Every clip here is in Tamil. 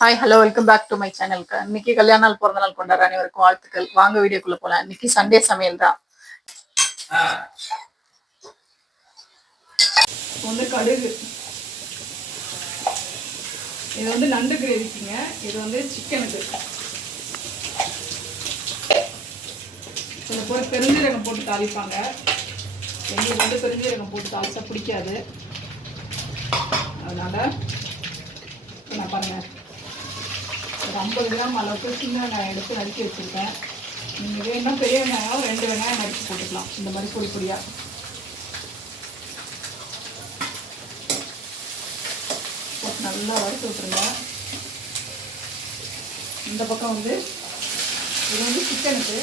Hi hello welcome back to my சேனலுக்கு. இன்னைக்கு கல்யாண நாள் பிறந்த நாள் கொண்டாடுற அனைவருக்கும் வாழ்த்துக்கள். வாங்க வீடியோக்குள்ள போலாம். இன்னைக்கு சண்டே சமையல் தான். வந்து கடுகு, இது வந்து நண்டு கிரேவிக்குங்க. இது வந்து சிக்கனுக்கு. சில பேர் பெருஞ்சீரகம் போட்டு தாளிப்பாங்க. எங்களுக்கு வந்து பெருஞ்சீரகம் போட்டு தாளிச்சா பிடிக்காது. அதனால நான் பாருங்க ஒரு 50 கிராம் அளவுக்கு சின்ன வெங்காயம் எடுத்து நறுக்கி வச்சுருக்கேன். நீங்கள் வேணும்னா பெரிய வெங்காயம் 2 வெங்காயம் நறுக்கி போட்டுக்கலாம். இந்த மாதிரி பொடி பொடியாக போட்டு நல்லா வறுத்து விட்டுருங்க. இந்த பக்கம் வந்து இது வந்து சிக்கனுக்கு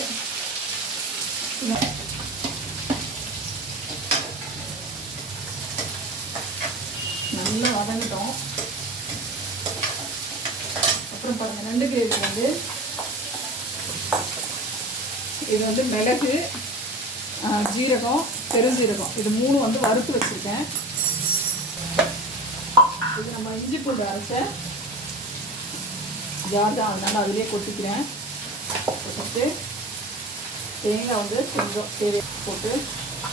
நல்லா வதங்கிட்டோம். அப்புறம் பாருங்கள், நண்டு கிரேவிக்கு வந்து இது வந்து மிளகு, ஜீரகம், பெருஞ்சீரகம் இது 3 வந்து வறுத்து வச்சுருக்கேன். இது நம்ம இஞ்சி பூண்டு அரைச்ச ஜார் தான், அதனால் அதிலே கொட்டிக்கிறேன். போட்டு தேங்காய் வந்து கொஞ்சம் தேவை போட்டு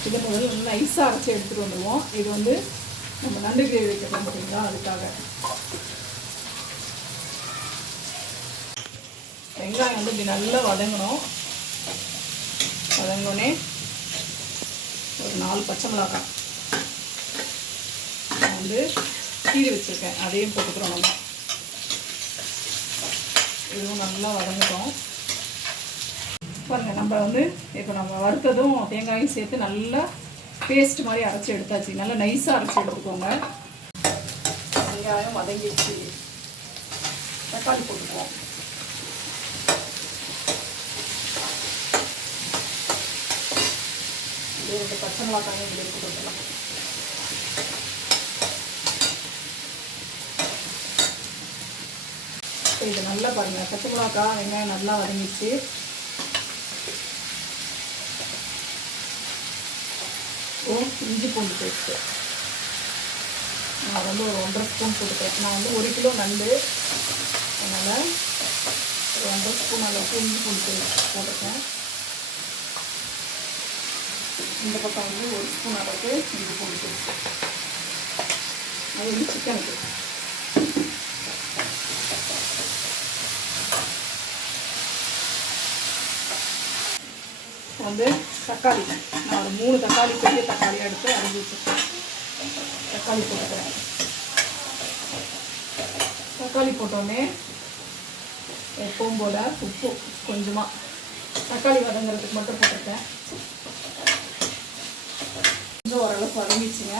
இதை முதல்ல நல்லா நைஸாக அரைச்சி எடுத்துகிட்டு வந்துடுவோம். இது வந்து நம்ம நண்டு கிரேவி வைக்கிறோம் பார்த்தீங்களா, அதுக்காக. வெங்காயம் வந்து இப்படி நல்லா வதங்கணும். வதங்கினோடனே ஒரு 4 பச்சை மிளகாய் நான் வந்து கீறி வச்சுருக்கேன், அதையும் போட்டுக்கிறோம். நம்ம இதுவும் நல்லா வதங்கிட்டோம். பாருங்கள், நம்ம வந்து இப்போ நம்ம வறுத்ததும் தேங்காயும் சேர்த்து நல்லா பேஸ்ட் மாதிரி அரைச்சி எடுத்தாச்சு. நல்லா நைஸாக அரைச்சி எடுத்துக்கோங்க. வெங்காயம் வதங்கிடுச்சு. தக்காளி போட்டுக்குவோம். இந்த பச்சை மிளகாயும் இப்படி எடுத்து போட்டுக்கலாம். இது நல்லா பாருங்கள், பச்சை மிளகாய் வெங்காயம் நல்லா வதங்கிடுச்சு. இஞ்சி பூண்டு பேஸ்ட்டு நான் வந்து ஒரு 1.5 ஸ்பூன் போட்டுக்கிறேன். நான் வந்து 1 கிலோ நண்டு, அதனால் ஒரு 1.5 ஸ்பூன் அளவுக்கு இஞ்சி பூண்டு பேஸ்ட் போட்டுருக்கேன். இந்த பக்கம் வந்து 1 ஸ்பூன் அளவுக்கு இஞ்சி பூண்டு பேஸ்ட்டு. அது வந்து சிக்கனுக்கு. வந்து தக்காளி நான் ஒரு 3 தக்காளி பெரிய தக்காளி எடுத்து அரைஞ்சி வச்சுருக்கேன். தக்காளி போட்டுக்கிறேன். தக்காளி போட்டோடனே எப்பவும் போல் உப்பு கொஞ்சமாக தக்காளி வதங்கிறதுக்கு மட்டும் போட்டிருக்கேன். கொஞ்சம் ஓரளவுக்கு வதங்கிச்சுங்க.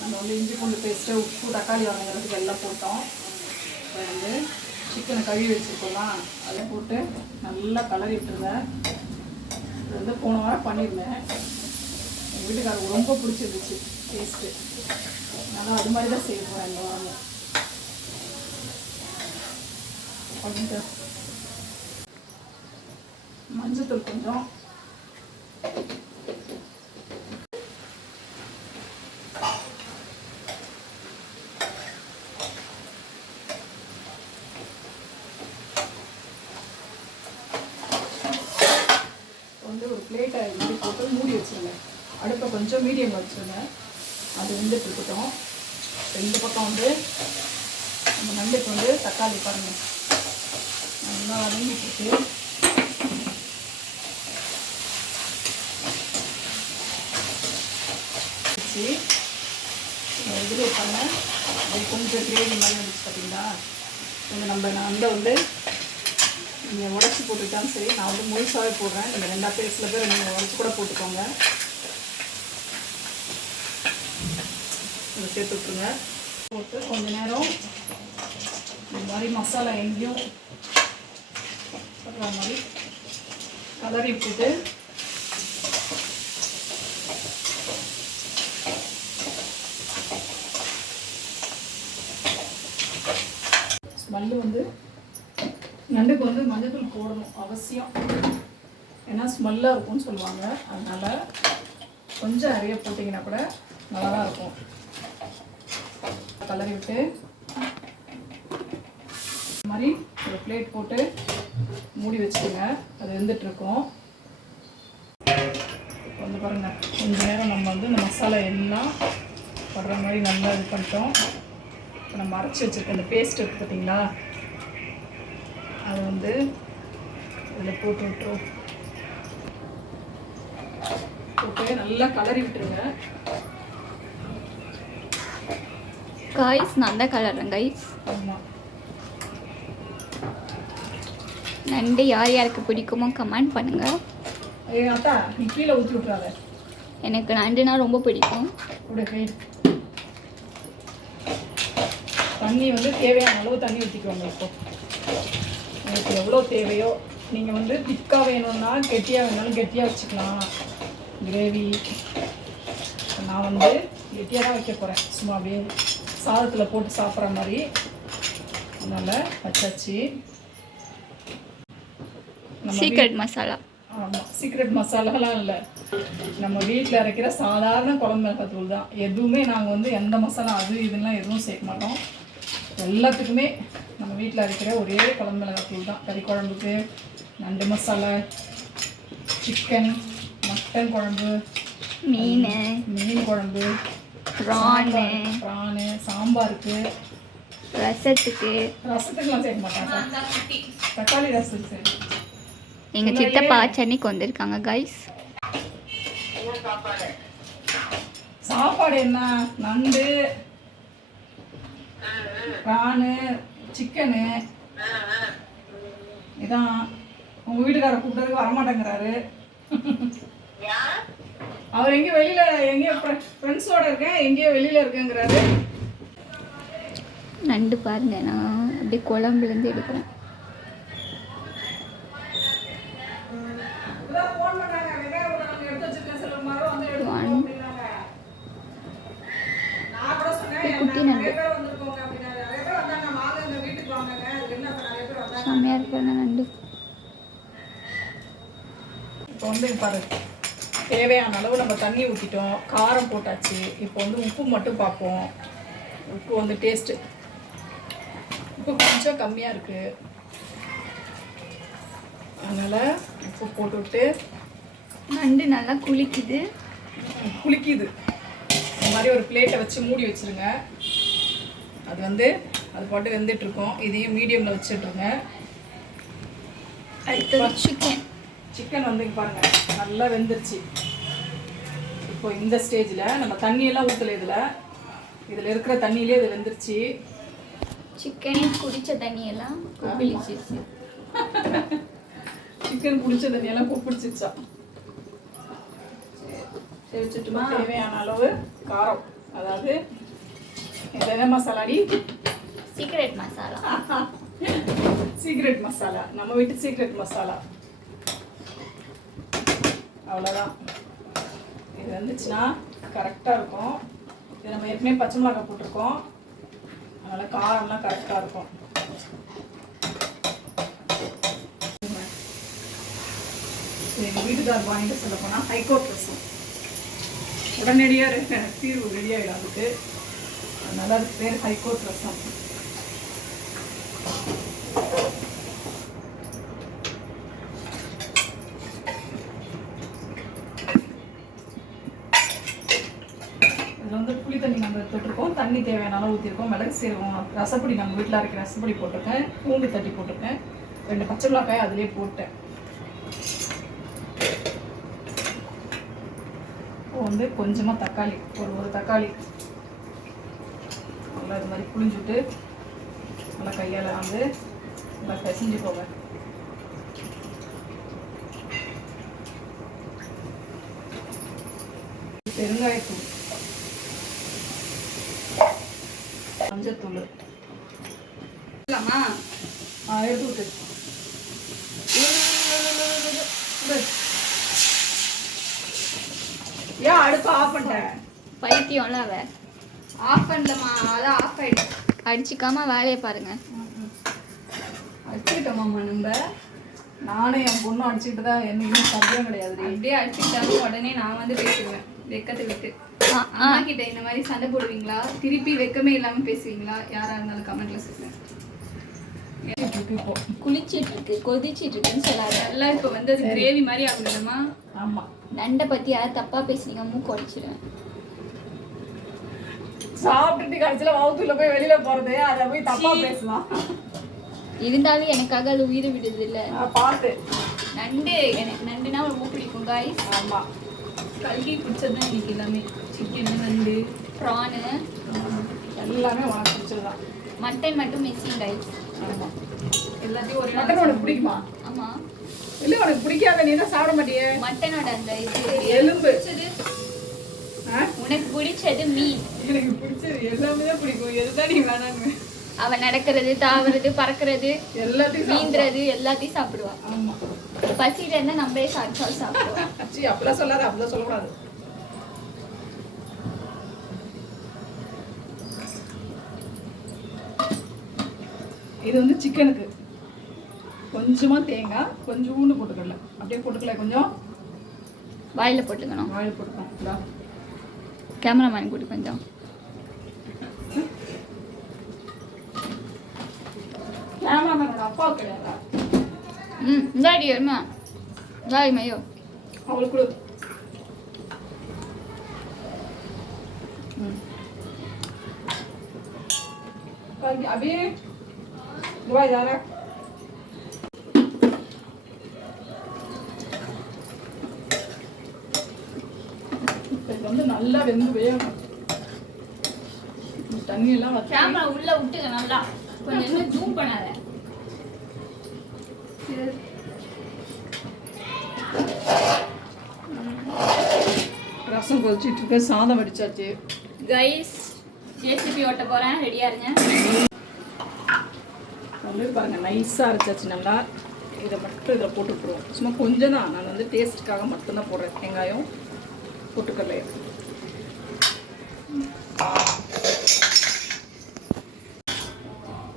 நம்ம வந்து இஞ்சி பூண்டு பேஸ்ட்டு, உப்பு, தக்காளி வதங்கிறதுக்கு எல்லாம் போட்டோம். இப்போ வந்து சிக்கனை கழுவி வச்சுருக்கோம்னா அதை போட்டு நல்லா கலரி விட்டுருந்தேன். இது வந்து போன வாரம் பண்ணியிருந்தேன். எங்கள் வீட்டுக்காரருக்கு ரொம்ப பிடிச்சிருந்துச்சு டேஸ்ட்டு. அதனால் அது மாதிரி தான் செய்ய போகிறேன் இந்த வாரம். கொஞ்சம் மஞ்சத்தூள் கொஞ்சம், ஒரு பிளேட்டை இப்படி போட்டு மூடி வச்சுருங்க. அடுப்பை கொஞ்சம் மீடியம் வச்சுருங்க. அது வந்துட்டு இருக்கட்டும். இந்த பக்கம் வந்து நம்ம நண்டுக்கு வந்து தக்காளி பாருங்கள் நல்லா வதங்கிட்டு வச்சு இதில் பண்ண அது கொஞ்சம் கிரேவி மாதிரி வந்துச்சு பார்த்தீங்களா. கொஞ்சம் நம்ம நண்டை வந்து நீங்கள் உடச்சி போட்டுக்கிட்டாலும் சரி, நான் வந்து முழுசாகவே போடுறேன். நீங்கள் 2 பேர் சில பேர் நீங்கள் உடச்சி கூட போட்டுக்கோங்க. இதை சேர்த்து விட்ருங்க. போட்டு கொஞ்சம் நேரம் இந்த மாதிரி மசாலா எங்கேயும் படுற மாதிரி கலரி விட்டுட்டு ஸ்மெல்லு வந்து நண்டுக்கு வந்து மஞ்சள் போடணும் அவசியம். ஏன்னா ஸ்மெல்லாக இருக்கும்னு சொல்லுவாங்க. அதனால் கொஞ்சம் நிறைய போட்டிங்கன்னா கூட நல்லா தான் இருக்கும். கலரி விட்டு மாதிரி ஒரு பிளேட் போட்டு மூடி வச்சுக்கோங்க. அது வெந்துட்டுருக்கோம். இப்போ வந்து பாருங்கள், கொஞ்சம் நேரம் நம்ம வந்து இந்த மசாலா எல்லாம் படுற மாதிரி நல்லா இது பண்ணிட்டோம். இப்போ நம்ம அரைச்சி வச்சுருக்க இந்த பேஸ்ட் இருக்குது பார்த்தீங்களா, அது வந்து இதில் போட்டு விட்டுரும். போட்டு நல்லா கலரி விட்டுருங்க. கைஸ் நான் தான் கலர்றேன் கைஸ். ஆமாம், நண்டு யார் யாருக்கு பிடிக்குமோ கமெண்ட் பண்ணுங்கள். அத்தா நீ கீழே ஊற்றி விட்றாத. எனக்கு நண்டுனா ரொம்ப பிடிக்கும். தண்ணி வந்து தேவையான அளவு தண்ணி ஊற்றிக்குவாங்க. இப்போ உங்களுக்கு எவ்வளோ தேவையோ, நீங்கள் வந்து திக்காக வேணும்னா கெட்டியாக வேணாலும் கெட்டியாக வச்சுக்கலாம் கிரேவி. நான் வந்து கெட்டியாக தான் வைக்க போகிறேன், சும்மா அப்படியே சாதத்தில் போட்டு சாப்பிட்ற மாதிரி. அதனால் வச்சாச்சு. சீக்ரெட் மசாலா. ஆமாம், சீக்ரெட் மசாலாலாம் இல்லை, நம்ம வீட்டில் அரைக்கிற சாதாரண குழம்பு மிளகாத்தூள் தான். எதுவுமே நாங்கள் வந்து எந்த மசாலா அது இதெல்லாம் எதுவும் சேர்க்க மாட்டோம். எல்லாத்துக்குமே நம்ம வீட்டில் அரைக்கிற ஒரே குழம்பு மிளகாத்தூள் தான். கறி குழம்புக்கு, நண்டு மசாலா, சிக்கன், மட்டன் குழம்பு, மீன் குழம்பு, ப்ரானு, சாம்பாருக்கு, ரசத்துக்குலாம் சேர்க்க மாட்டாங்க. தக்காளி ரசத்துக்கு சரி. எங்கள் சித்தப்பா சென்னைக்கு வந்திருக்காங்க கைஸ். சாப்பாடு என்ன, நண்டு, ப்ரானு, சிக்கனு இதான். உங்கள் வீட்டுக்காரரை கூப்பிட்டதுக்கு வரமாட்டேங்கிறாரு. அவர் எங்கேயோ வெளியில், எங்கேயோ ஃப்ரெண்ட்ஸோடு இருக்கேன், எங்கேயோ வெளியில் இருக்குங்கிறாரு. நண்டு பாருங்க, நான் அப்படியே குழம்புலேருந்து எடுக்கிறேன். குட்டி நண்டு செம்மையாக இருக்கிற நண்டு. இப்போ வந்து பாரு, தேவையான அளவு நம்ம தண்ணி ஊற்றிட்டோம், காரம் போட்டாச்சு. இப்போ வந்து உப்பு மட்டும் பார்ப்போம். உப்பு வந்து டேஸ்ட்டு உப்பு கொஞ்சம் கம்மியாக இருக்குது, அதனால் உப்பு போட்டுவிட்டு. நண்டு நல்லா குளிக்குது. இந்த மாதிரி ஒரு பிளேட்டை வச்சு மூடி வச்சுருங்க. அது வந்து அது பாட்டு வெந்துட்டுருக்கோம். இதையும் மீடியமில் வச்சுட்ருங்க. அடுத்தது சிக்கன் வந்து பாருங்கள் நல்லா வெந்துருச்சு. இப்போ இந்த ஸ்டேஜில் நம்ம தண்ணியெல்லாம் ஊற்றலை, இதில் இருக்கிற தண்ணியிலே இது வெந்துருச்சு. சிக்கனே குடித்த தண்ணியெல்லாம் குளிச்சிருச்சு. சிக்கன் குடிச்ச தண்ணியெல்லாம் பிடிச்சிருச்சா? சரி, வச்சுட்டுமா. தேவையான அளவு காரம், அதாவது என்ன மசாலாடி? சீக்ரெட் மசாலா. சீக்ரெட் மசாலா, நம்ம வீட்டு சீக்ரெட் மசாலா. அவ்வளோதான். இது வந்துச்சுன்னா கரெக்டாக இருக்கும். இது நம்ம ஏற்கனவே பச்சை மிளகாய் போட்டிருக்கோம், அதனால் காரம்லாம் கரெக்டாக இருக்கும். எங்கள் வீட்டுக்கார் வாங்கிட்டு சொல்ல போனால் ஹைகோர்ட் ரசம் உடனடியாக தீர்வு ரெடியாகிடும் அதுக்கு. அதனால் அதுக்கு பேர் ஹைகோர்ட் ரசம். இதில் வந்து புளி தண்ணி நம்ம தொட்டிருக்கோம், தண்ணி தேவையான அளவு ஊற்றிருக்கோம். மிளகு சீரகம், ரசப்பொடி, நம்ம வீட்டில் அரைக்கிற ரசப்பொடி போட்டிருக்கேன், பூண்டு தட்டி போட்டிருக்கேன், 2 பச்சை மிளகாய் அதிலே போட்டேன். இப்போ வந்து கொஞ்சமாக தக்காளி, ஒரு தக்காளி நல்லா இது மாதிரி புளிஞ்சுட்டு நல்லா கையால் வந்து நல்லா பிசைஞ்சு போங்க. பெருங்காயத்தூள், மஞ்சத்தூள் எடுத்து விட்டு ஏன் அடுப்பு ஆஃப் பண்ணிட்டேன்? பைத்தியம்ல அவ. ஆஃப் பண்ணலமா, அதான் ஆஃப் ஆயிடுச்சு. அடிச்சுக்காம வேலையை பாருங்க. அடிச்சுக்கிட்டோமாம்மா நம்ம? நானும் என் பொண்ணும் அடிச்சுக்கிட்டு தான், என்னைக்குமே சத்தியம் கிடையாது. அப்படியே அடிச்சுக்கிட்டாலும் உடனே நான் வந்து பேசிடுவேன் வெக்கத்தை விட்டு. அம்மா கிட்ட இந்த மாதிரி சண்டை போடுவீங்களா? திருப்பி வெக்கமே இல்லாமல் பேசுவீங்களா? யாராக இருந்தாலும் கமெண்ட்ல சொல்லுங்க. இருக்கு இப்போ. குளிச்சிட்டு இருக்கு கொதிச்சிட்டு இருக்குன்னு சொல்லாத. எல்லாம் இப்போ வந்து அது கிரேவி மாதிரி ஆகணுமா? ஆமா. நண்டை பத்தி யாராவது தப்பா பேசுனீங்க மூக்கு உடைச்சிருவேன். சாப்பிட்டுட்டு கடைசியில வவுத்துல போய் வெளியில போறது அதை போய் தப்பா பேசலாம். இருந்தாலும் எனக்காக அது உயிரை விடுது இல்ல. பார்த்து நண்டு எனக்கு நண்டுனா ரொம்ப பிடிக்கும் காய்ஸ். ஆமா. கல்கி பிடிச்சது தான் இன்னைக்கு எல்லாமே. சிக்கன், நண்டு, ப்ரானு எல்லாமே உனக்கு பிடிச்சதுதான். மட்டன் மட்டும் மிஸ்ஸிங் காய்ஸ். ஆமா. எல்லாத்தையும் ஒரு மட்டன் உனக்கு பிடிக்குமா? ஆமா. இல்ல உனக்கு பிடிக்காத நீ தான் சாப்பிட மாட்டியே. மட்டனோட அந்த இது எலும்பு. பிடிச்சது உனக்கு பிடிச்சது மீன். எனக்கு பிடிச்சது எல்லாமே தான் பிடிக்கும். எதுதான் நீ வேணான்னு. அவன் நடக்கிறது தாவறது பறக்கிறது எல்லாத்தையும் நீந்துறது எல்லாத்தையும் சாப்பிடுவான். ஆமா. பசியில இருந்தா நம்மளே சாப்பிட்டாலும் சாப்பிடுவான். சீ அப்படிலாம் சொல்லாத, அப்படிலாம் சொல்லக்கூடாது. இது வந்து சிக்கனுக்கு கொஞ்சமா தேங்காய் கொஞ்சோண்டு போட்டுக்கல, அப்படியே போட்டுக்கல, கொஞ்சம் வாயில போட்டுக்கணும். வாயில் போட்டுக்கணும். கேமராமேன் கூட்டி கொஞ்சம் கேமராமேனோட அப்பா கிடையாதா? இந்தாடி வருமா இந்தாடி மையோ அவளுக்கு கொடு. அப்படியே துபாய் தானே. இது வந்து நல்லா வெந்து வேகணும். தண்ணி எல்லாம் வச்சு கேமரா உள்ள விட்டுக்க நல்லா கொஞ்சம் என்ன ஜூம் பண்ணாத. ரசம் கொதிச்சிட்டு இருக்க, சாதம் வடிச்சாச்சு. கைஸ் ஜேசிபி ஓட்ட போறேன், ரெடியா இருங்க. வந்து பாருங்க நைஸாக அரைச்சாச்சு நல்லா. இதை மட்டும் இதில் போட்டுவிட்ருவோம். சும்மா கொஞ்சம் தான், நான் வந்து டேஸ்ட்டுக்காக மட்டும்தான் போடுறேன். வெங்காயம் போட்டுக்கலையே.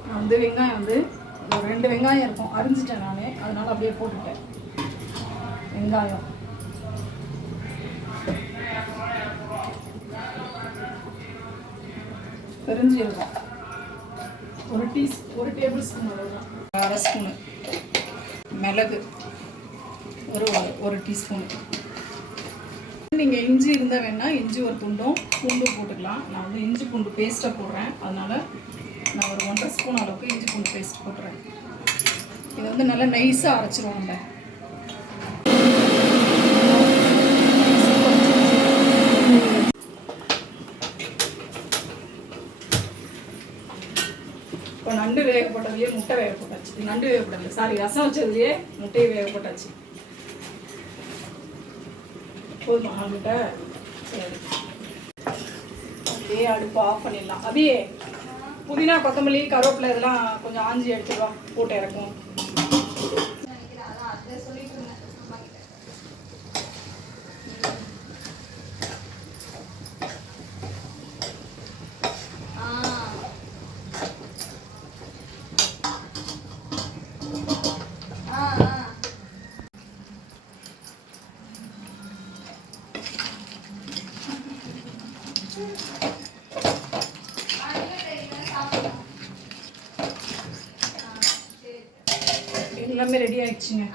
நான் வந்து வெங்காயம் வந்து ஒரு 2 வெங்காயம் இருக்கும், அரிஞ்சிட்டேன் நான், அதனால அப்படியே போட்டுட்டேன். வெங்காயம் பெருஞ்சீரகம் ஒரு டேபிள் ஸ்பூன் அளவுதான், 1/2 ஸ்பூனு மிளகு ஒரு டீஸ்பூனு. நீங்கள் இஞ்சி இருந்தால் வேணால் இஞ்சி ஒரு துண்டும் பூண்டும் போட்டுக்கலாம். நான் வந்து இஞ்சி பூண்டு பேஸ்ட்டாக போடுறேன், அதனால் நான் ஒரு 1/2 ஸ்பூன் அளவுக்கு இஞ்சி பூண்டு பேஸ்ட் போட்டுறேன். இதை வந்து நல்லா நைஸாக அரைச்சிருவோம். நம்ம இப்போ நண்டு வேகப்பட்டதுலேயே முட்டை வேகப்பட்டாச்சு. நண்டு வேகப்பட்டது சாரி ரசம் வச்சதுலேயே முட்டையை வேகப்பட்டாச்சு. போதுமா முட்டை? சரி, அப்படியே அடுப்பு ஆஃப் பண்ணிடலாம். அப்படியே புதினா கொத்தமல்லி கருவேப்பிலை இதெல்லாம் கொஞ்சம் ஆஞ்சி எடுத்துருவா, போட்டு இறக்கும். எல்லாமே ரெடி ஆயிடுச்சுங்க.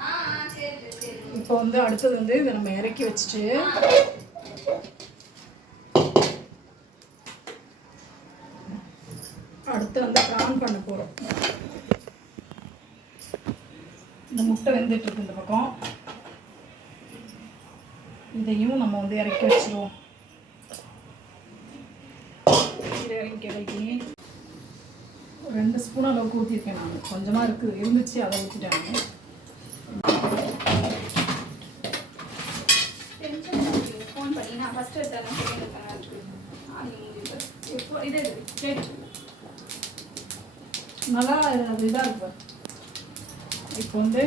இப்போ வந்து அடுத்தது வந்து இதை நம்ம இறக்கி வச்சுட்டு அடுத்து வந்து ப்ரான் பண்ண போகிறோம். இந்த முட்டை வெந்துட்டு இருக்கு இந்த பக்கம், இதையும் நம்ம வந்து இறக்கி வச்சிருவோம். இதை இறக்கி 2 ஸ்பூன் அளவுக்கு ஊற்றிருக்கேன் நான். கொஞ்சமாக இருக்குது இருந்துச்சு, அதை ஊற்றிட்டேன். ஃபோன் பண்ணி நான் ஃபர்ஸ்ட் நல்லா அது இதாக இருக்கு. இப்போ வந்து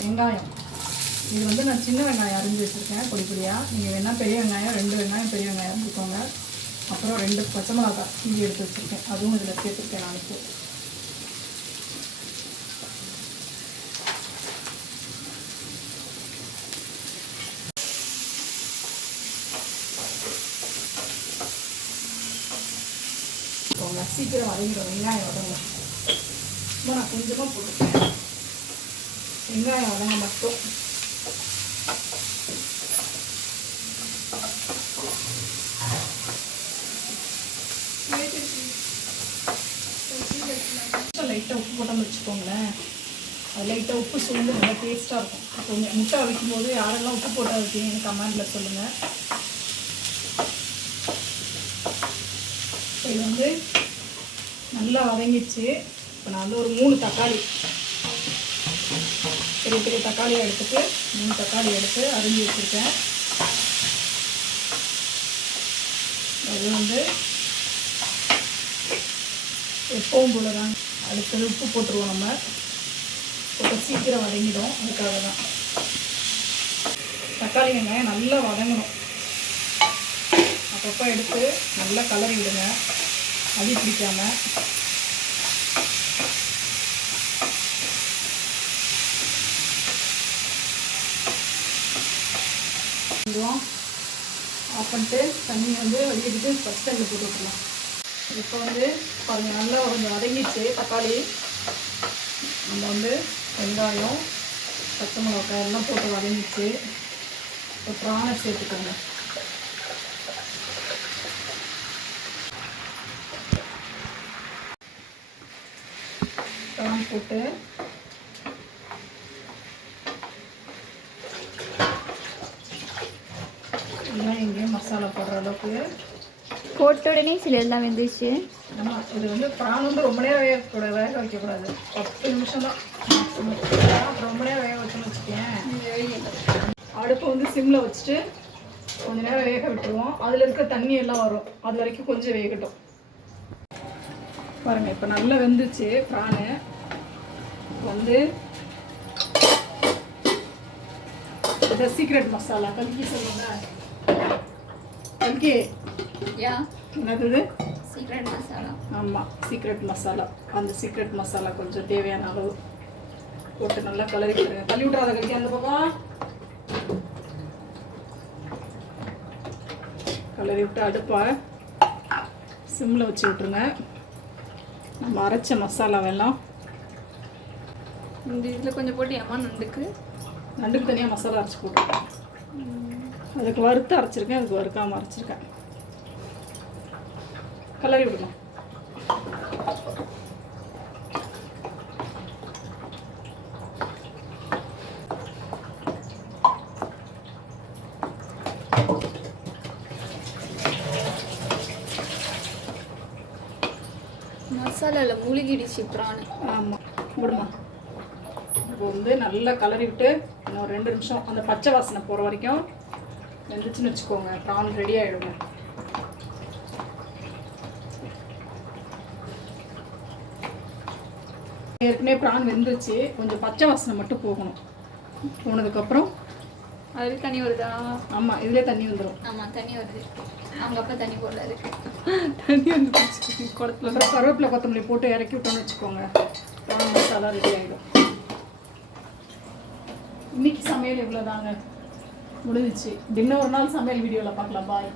வெங்காயம், இது வந்து நான் சின்ன வெங்காயம் அரிஞ்சு வச்சுருக்கேன் பொடி பொடியாக. நீங்கள் வேணால் பெரிய வெங்காயம் 2 வெங்காயம் பெரிய வெங்காயம் அரிஞ்சுக்கோங்க. அப்புறம் 2 பச்சை மிளகாய் இஞ்சி எடுத்து வச்சுருக்கேன், அதுவும் இதில் சேர்த்துருக்கேன் நான். இப்போ சீக்கிரம் வதங்கிடும், வெங்காயம் வதங்கும். அதிகமாக நான் கொஞ்சமாக போட்டுருக்கேன். வெங்காயம் வதங்க மட்டும். லைட்டாக உப்பு போட்டோம்னு வச்சுக்கோங்களேன், அது லைட்டாக உப்பு சூழ்ந்து நல்லா டேஸ்ட்டாக இருக்கும். அப்போ முட்டை வைக்கும் போது யாரெல்லாம் உப்பு போட்டால் வைக்கிறீங்கன்னு கமெண்டில் சொல்லுங்கள். இது வந்து நல்லா வதங்கிச்சு. இப்போ நான் வந்து ஒரு 3 தக்காளி, பெரிய பெரிய தக்காளியை எடுத்துட்டு 3 தக்காளி எடுத்து அரிஞ்சு வச்சுருக்கேன். அது வந்து எப்பவும் போல தான். அடுத்தது உப்பு போட்டுருவோம். நம்ம இப்போ சீக்கிரம் வதங்கிடும், அதுக்காக தான். தக்காளி வெங்காயம் நல்லா வதங்கணும். அப்பப்போ எடுத்து நல்லா கலரி விடுங்க, அடி பிடிக்காம. ஆஃப் பண்ணிட்டு தண்ணி வந்து வடிக்கிட்டு ஃபஸ்ட் அதில் போட்டு விட்டுலாம். இப்போ வந்து பாருங்கள், நல்லா கொஞ்சம் வதங்கிச்சு தக்காளி. நம்ம வந்து வெங்காயம், பச்சை மிளகாய் எல்லாம் போட்டு வதங்கிச்சு. இப்போ ப்ரானை சேர்த்துக்கோங்க. ப்ரான் போட்டு எல்லாம் எங்கேயும் மசாலா போடுற அளவுக்கு போட்ட உடனே சில எல்லாம் வெந்துச்சு. ஆமாம், இது வந்து ப்ரான் வந்து ரொம்ப நேரம் வேக வைக்கக்கூடாது. 10 நிமிஷம் தான். அப்புறம் ரொம்ப நேரம் வேக வச்சோன்னு வச்சுக்கேன். அடுப்பை வந்து சிம்மில் வச்சுட்டு கொஞ்சம் நேரம் வேக விட்டுருவோம். அதில் இருக்க தண்ணி எல்லாம் வரும், அது வரைக்கும் கொஞ்சம் வேகட்டும். பாருங்கள், இப்போ நல்லா வெந்துச்சு ப்ரானு. வந்து இந்த சீக்ரெட் மசாலா கல்கி சொல்லுங்க. கல்கி என்னது? சீக்ரெட் மசாலா. ஆமாம், சீக்ரெட் மசாலா. அந்த சீக்ரெட் மசாலா கொஞ்சம் தேவையான அளவு போட்டு நல்லா கலரி விட்டுருங்க. தள்ளி விட்றாத கல்கி, அந்த பக்கம் கலரி விட்டு அடுப்பை சிம்மில் வச்சு விட்ருங்க. நம்ம அரைச்ச மசாலாவெல்லாம் இந்த இதில் கொஞ்சம் போட்டு ஏமா நண்டுக்கு தனியாக மசாலா அரைச்சி போட்டுருக்கேன். அதுக்கு வறுத்து அரைச்சிருக்கேன், அதுக்கு வறுக்காமல் அரைச்சிருக்கேன். கலரி விடணும். மசாலாவில் மூழ்கிடுச்சு ப்ரான். ஆமாம், விடுமா. இப்போ வந்து நல்லா கலரி விட்டு இன்னும் 2 நிமிஷம் அந்த பச்சை வாசனை போகிற வரைக்கும் வெந்துச்சுன்னு வச்சுக்கோங்க. ப்ரான் ரெடி ஆகிடுங்க. ஏற்கனவே ப்ரான் வெந்துச்சு, கொஞ்சம் பச்சை வாசனை மட்டும் போகணும். போனதுக்கப்புறம் அதுக்கு தண்ணி வருதா? ஆமாம், இதிலே தண்ணி வந்துடும். ஆமாம், தண்ணி வருது. அவங்க அப்பா தண்ணி போடலாரு. தண்ணி வந்து குடத்துல. அப்புறம் கருவேப்பிலை கொத்தமல்லி போட்டு இறக்கி விட்டோன்னு வச்சுக்கோங்க, ப்ரான் மசாலா ரெடி ஆகிடும். இன்னைக்கு சமையல் இவ்வளோதாங்க, முடிஞ்சிச்சு. தினம் ஒரு நாள் சமையல் வீடியோவில் பார்க்கலாம். பாய்.